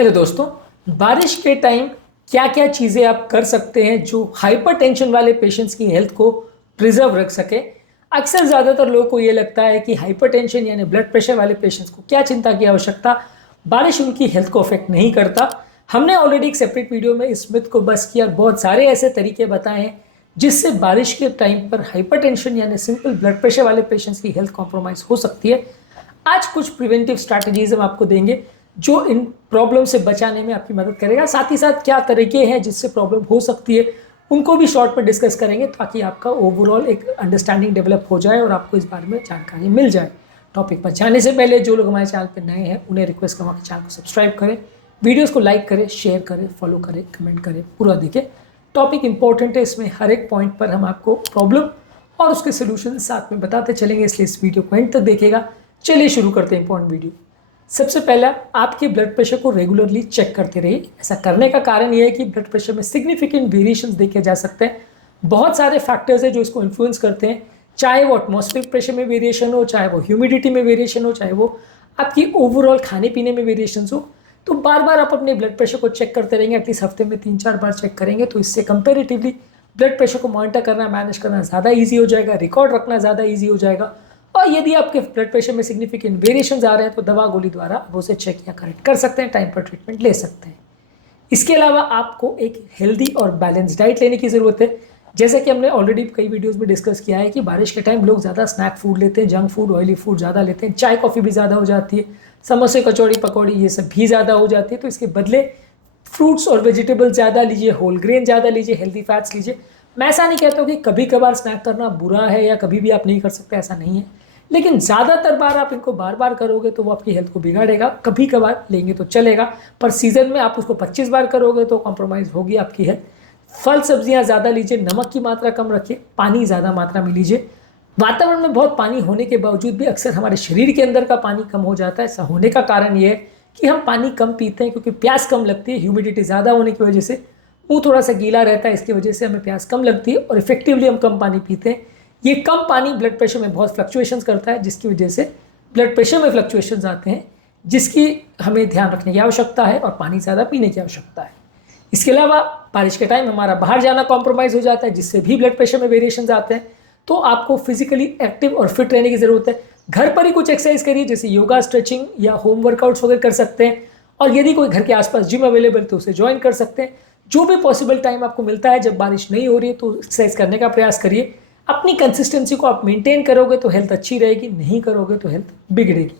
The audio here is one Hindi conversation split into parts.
हेलो दोस्तों, बारिश के टाइम क्या क्या चीज़ें आप कर सकते हैं जो हाइपरटेंशन वाले पेशेंट्स की हेल्थ को प्रिजर्व रख सके। अक्सर ज़्यादातर लोगों को ये लगता है कि हाइपरटेंशन यानी ब्लड प्रेशर वाले पेशेंट्स को क्या चिंता की आवश्यकता, बारिश उनकी हेल्थ को अफेक्ट नहीं करता। हमने ऑलरेडी एक सेपरेट वीडियो में इस मिथ को बस किया और बहुत सारे ऐसे तरीके बताए हैं जिससे बारिश के टाइम पर हाइपरटेंशन यानी सिंपल ब्लड प्रेशर वाले पेशेंट्स की हेल्थ कॉम्प्रोमाइज़ हो सकती है। आज कुछ प्रिवेंटिव स्ट्रैटेजीज हम आपको देंगे जो इन प्रॉब्लम से बचाने में आपकी मदद करेगा। साथ ही साथ क्या तरीके हैं जिससे प्रॉब्लम हो सकती है उनको भी शॉर्ट में डिस्कस करेंगे ताकि आपका ओवरऑल एक अंडरस्टैंडिंग डेवलप हो जाए और आपको इस बारे में जानकारी मिल जाए। टॉपिक पर जाने से पहले जो लोग हमारे चैनल पर नए हैं उन्हें रिक्वेस्ट करूँगा कि चैनल को सब्सक्राइब करें, वीडियोज़ को लाइक करें, शेयर करें, फॉलो करें, कमेंट करें, पूरा देखें। टॉपिक इंपॉर्टेंट है, इसमें हर एक पॉइंट पर हम आपको प्रॉब्लम और उसके सोल्यूशन साथ में बताते चलेंगे, इसलिए इस वीडियो को एंड तक देखिएगा। चलिए शुरू करते हैं इंपॉर्टेंट वीडियो। सबसे पहला, आपके ब्लड प्रेशर को रेगुलरली चेक करते रहिए। ऐसा करने का कारण यह है कि ब्लड प्रेशर में सिग्निफिकेंट वेरिएशंस देखे जा सकते हैं। बहुत सारे फैक्टर्स हैं जो इसको इन्फ्लुएंस करते हैं, चाहे वो एटमॉस्फेरिक प्रेशर में वेरिएशन हो, चाहे वो ह्यूमिडिटी में वेरिएशन हो, चाहे वो आपकी ओवरऑल खाने पीने में वेरिएशन हो। तो बार बार आप अपने ब्लड प्रेशर को चेक करते रहेंगे, एटलीस्ट हफ्ते में 3-4 बार चेक करेंगे तो इससे कंपेरेटिवली ब्लड प्रेशर को मॉनिटर करना, मैनेज करना ज़्यादा ईजी हो जाएगा, रिकॉर्ड रखना ज़्यादा ईजी हो जाएगा। और यदि आपके ब्लड प्रेशर में सिग्निफिकेंट वेरिएशंस आ रहे हैं तो दवा गोली द्वारा आप उसे चेक या करेक्ट कर सकते हैं, टाइम पर ट्रीटमेंट ले सकते हैं। इसके अलावा आपको एक हेल्दी और बैलेंस डाइट लेने की ज़रूरत है। जैसे कि हमने ऑलरेडी कई वीडियोस में डिस्कस किया है कि बारिश के टाइम लोग ज़्यादा स्नैक फूड लेते हैं, जंक फूड, ऑयली फूड ज़्यादा लेते हैं, चाय कॉफ़ी भी ज़्यादा हो जाती है, समोसे कचौड़ी पकौड़ी ये सब भी ज़्यादा हो जाती है। तो इसके बदले फ्रूट्स और वेजिटेबल्स ज़्यादा लीजिए, होल ग्रेन ज़्यादा लीजिए, हेल्दी फैट्स लीजिए। मैं ऐसा नहीं कहता हूँ कि कभी कभार स्नैक करना बुरा है या कभी भी आप नहीं कर सकते, ऐसा नहीं है, लेकिन ज़्यादातर बार आप इनको बार बार करोगे तो वो आपकी हेल्थ को बिगाड़ेगा। कभी कभार लेंगे तो चलेगा, पर सीज़न में आप उसको 25 बार करोगे तो कॉम्प्रोमाइज़ होगी आपकी हेल्थ। फल सब्जियां ज़्यादा लीजिए, नमक की मात्रा कम रखिए, पानी ज़्यादा मात्रा में लीजिए। वातावरण में बहुत पानी होने के बावजूद भी अक्सर हमारे शरीर के अंदर का पानी कम हो जाता है। ऐसा होने का कारण ये है कि हम पानी कम पीते हैं क्योंकि प्यास कम लगती है। ह्यूमिडिटी ज़्यादा होने की वजह से मुँह थोड़ा सा गीला रहता है, इसकी वजह से हमें प्यास कम लगती है और इफेक्टिवली हम कम पानी पीते हैं। ये कम पानी ब्लड प्रेशर में बहुत फ्लक्चुएशंस करता है, जिसकी वजह से ब्लड प्रेशर में फ्लक्चुएशंस आते हैं, जिसकी हमें ध्यान रखने की आवश्यकता है और पानी ज़्यादा पीने की आवश्यकता है। इसके अलावा बारिश के टाइम हमारा बाहर जाना कॉम्प्रोमाइज़ हो जाता है, जिससे भी ब्लड प्रेशर में वेरिएशंस आते हैं। तो आपको फिजिकली एक्टिव और फिट रहने की ज़रूरत है। घर पर ही कुछ एक्सरसाइज करिए, जैसे योगा, स्ट्रेचिंग या होम वर्कआउट्स वगैरह कर सकते हैं। और यदि कोई घर के आसपास जिम अवेलेबल तो उसे ज्वाइन कर सकते हैं। जो भी पॉसिबल टाइम आपको मिलता है, जब बारिश नहीं हो रही है तो एक्सरसाइज करने का प्रयास करिए। अपनी कंसिस्टेंसी को आप मेंटेन करोगे तो हेल्थ अच्छी रहेगी, नहीं करोगे तो हेल्थ बिगड़ेगी।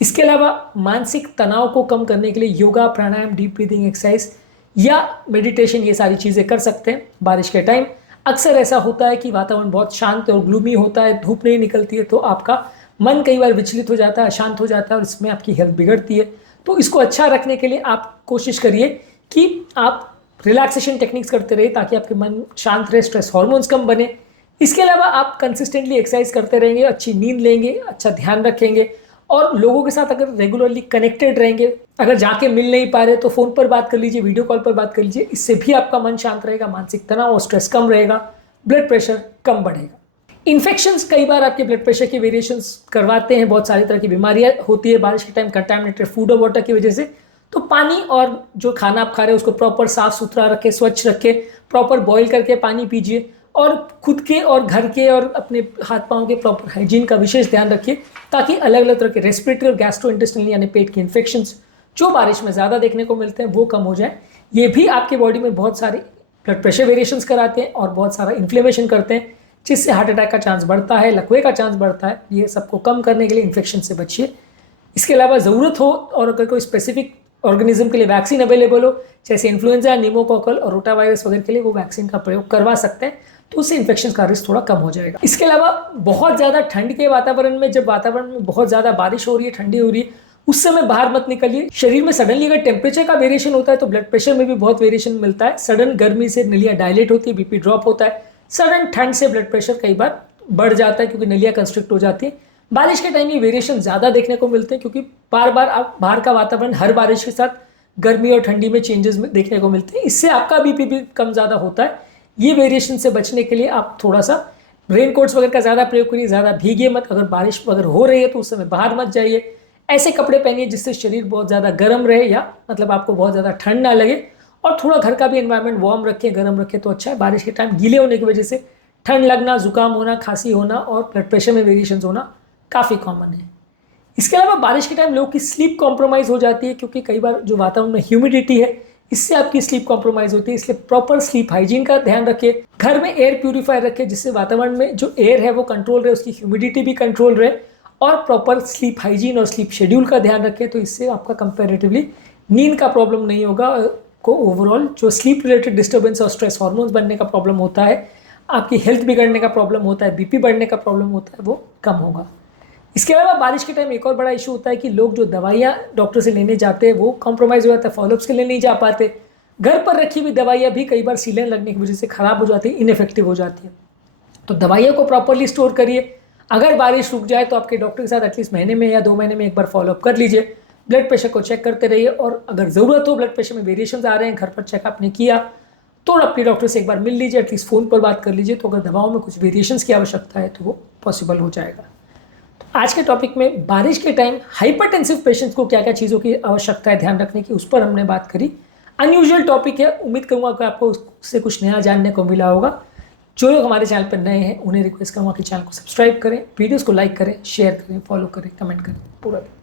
इसके अलावा मानसिक तनाव को कम करने के लिए योगा, प्राणायाम, डीप ब्रीदिंग एक्सरसाइज या मेडिटेशन, ये सारी चीज़ें कर सकते हैं। बारिश के टाइम अक्सर ऐसा होता है कि वातावरण बहुत शांत और ग्लूमी होता है, धूप नहीं निकलती है, तो आपका मन कई बार विचलित हो जाता है, अशांत हो जाता है और इसमें आपकी हेल्थ बिगड़ती है। तो इसको अच्छा रखने के लिए आप कोशिश करिए कि आप रिलैक्सेशन टेक्निक्स करते रहिए ताकि आपके मन शांत रहे, स्ट्रेस हार्मोन्स कम बने। इसके अलावा आप कंसिस्टेंटली एक्सरसाइज करते रहेंगे, अच्छी नींद लेंगे, अच्छा ध्यान रखेंगे और लोगों के साथ अगर रेगुलरली कनेक्टेड रहेंगे, अगर जाके मिल नहीं पा रहे तो फ़ोन पर बात कर लीजिए, वीडियो कॉल पर बात कर लीजिए। इससे भी आपका मन शांत रहेगा, मानसिक तनाव और स्ट्रेस कम रहेगा, ब्लड प्रेशर कम बढ़ेगा। इन्फेक्शंस कई बार आपके ब्लड प्रेशर के वेरिएशंस करवाते हैं। बहुत सारी तरह की बीमारियां होती है बारिश के टाइम कंटामिनेटेड फूड और वाटर की वजह से। तो पानी और जो खाना आप खा रहे हैं उसको प्रॉपर साफ सुथरा रखें, स्वच्छ रखें, प्रॉपर बॉईल करके पानी पीजिए और खुद के और घर के और अपने हाथ पाँव के प्रॉपर हाइजीन का विशेष ध्यान रखिए ताकि अलग अलग तरह के रेस्पिरेटरी और गैस्ट्रोइंटेस्टाइनल यानी पेट के इन्फेक्शंस जो बारिश में ज़्यादा देखने को मिलते हैं वो कम हो जाए। ये भी आपके बॉडी में बहुत सारे ब्लड प्रेशर वेरिएशंस कराते हैं और बहुत सारा इन्फ्लेमेशन करते हैं, जिससे हार्ट अटैक का चांस बढ़ता है, लकवे का चांस बढ़ता है। ये सबको कम करने के लिए इन्फेक्शन से बचिए। इसके अलावा ज़रूरत हो और अगर कोई स्पेसिफिक ऑर्गेनिज्म के लिए वैक्सीन अवेलेबल हो, जैसे इन्फ्लुएंजा, निमोकोकल और रोटावायरस वगैरह के लिए, वो वैक्सीन का प्रयोग करवा सकते हैं, तो उससे इन्फेक्शन का रिस्क थोड़ा कम हो जाएगा। इसके अलावा बहुत ज़्यादा ठंड के वातावरण में, जब वातावरण में बहुत ज़्यादा बारिश हो रही है, ठंडी हो रही है, उस समय बाहर मत निकलिए। शरीर में सडनली अगर टेम्परेचर का वेरिएशन होता है तो ब्लड प्रेशर में भी बहुत वेरिएशन मिलता है। सडन गर्मी से नलियाँ डायलेट होती है, बीपी ड्रॉप होता है। सडन ठंड से ब्लड प्रेशर कई बार बढ़ जाता है क्योंकि नलियाँ कंस्ट्रिक्ट हो जाती है। बारिश के टाइम ये वेरिएशन ज़्यादा देखने को मिलते हैं क्योंकि बार बार आप बाहर का वातावरण हर बारिश के साथ गर्मी और ठंडी में चेंजेस में देखने को मिलते हैं। इससे आपका बीपी भी कम ज़्यादा होता है। ये वेरिएशन से बचने के लिए आप थोड़ा सा रेन कोट्स वगैरह का ज़्यादा प्रयोग करिए, ज़्यादा भीगिए मत। अगर बारिश अगर हो रही है तो उस समय बाहर मत जाइए। ऐसे कपड़े पहनिए जिससे शरीर बहुत ज़्यादा गर्म रहे, या मतलब आपको बहुत ज़्यादा ठंड ना लगे, और थोड़ा घर का भी एनवायरनमेंट वार्म रखें, गर्म रखें तो अच्छा है। बारिश के टाइम गीले होने की वजह से ठंड लगना, जुकाम होना, खांसी होना और ब्लड प्रेशर में वेरिएशन होना काफ़ी कॉमन है। इसके अलावा बारिश के टाइम लोगों की स्लीप कॉम्प्रोमाइज़ हो जाती है, क्योंकि कई बार जो वातावरण में ह्यूमिडिटी है इससे आपकी स्लीप कॉम्प्रोमाइज़ होती है। इसलिए प्रॉपर स्लीप हाइजीन का ध्यान रखें। घर में एयर प्यूरीफायर रखें जिससे वातावरण में जो एयर है वो कंट्रोल रहे, उसकी ह्यूमिडिटी भी कंट्रोल रहे, और प्रॉपर स्लीप हाइजीन और स्लीप शेड्यूल का ध्यान रखें। तो इससे आपका कंपैरेटिवली नींद का प्रॉब्लम नहीं होगा, को ओवरऑल जो स्लीप रिलेटेड डिस्टर्बेंस और स्ट्रेस हार्मोन्स बनने का प्रॉब्लम होता है, आपकी हेल्थ बिगड़ने का प्रॉब्लम होता है, बीपी बढ़ने का प्रॉब्लम होता है, वो कम होगा। इसके अलावा बारिश के टाइम एक और बड़ा इशू होता है कि लोग जो दवाइयाँ डॉक्टर से लेने जाते हैं वो कॉम्प्रोमाइज़ हो जाता है, फॉलोअप्स के लिए नहीं जा पाते। घर पर रखी हुई दवाइयाँ भी कई बार सीलन लगने की वजह से ख़राब हो जाती है, इनफेक्टिव हो जाती है। तो दवाइयों को प्रॉपरली स्टोर करिए। अगर बारिश रुक जाए तो आपके डॉक्टर के साथ एटलीस्ट महीने में या 2 महीने में एक बार फॉलोअप कर लीजिए। ब्लड प्रेशर को चेक करते रहिए, और अगर ज़रूरत हो, ब्लड प्रेशर में वेरिएशंस आ रहे हैं, घर पर चेकअप नहीं किया, तो अपने डॉक्टर से एक बार मिल लीजिए, एटलीस्ट फ़ोन पर बात कर लीजिए। तो अगर दवाओं में कुछ वेरिएशंस की आवश्यकता है तो वो पॉसिबल हो जाएगा। आज के टॉपिक में बारिश के टाइम हाइपरटेंसिव पेशेंट्स को क्या क्या चीज़ों की आवश्यकता है ध्यान रखने की, उस पर हमने बात करी। अनयूजुअल टॉपिक है, उम्मीद करूँगा कि आपको उससे कुछ नया जानने को मिला होगा। जो लोग हमारे चैनल पर नए हैं उन्हें रिक्वेस्ट करूँगा कि चैनल को सब्सक्राइब करें, वीडियोज़ को लाइक करें, शेयर करें, फॉलो करें, कमेंट करें पूरा दिन।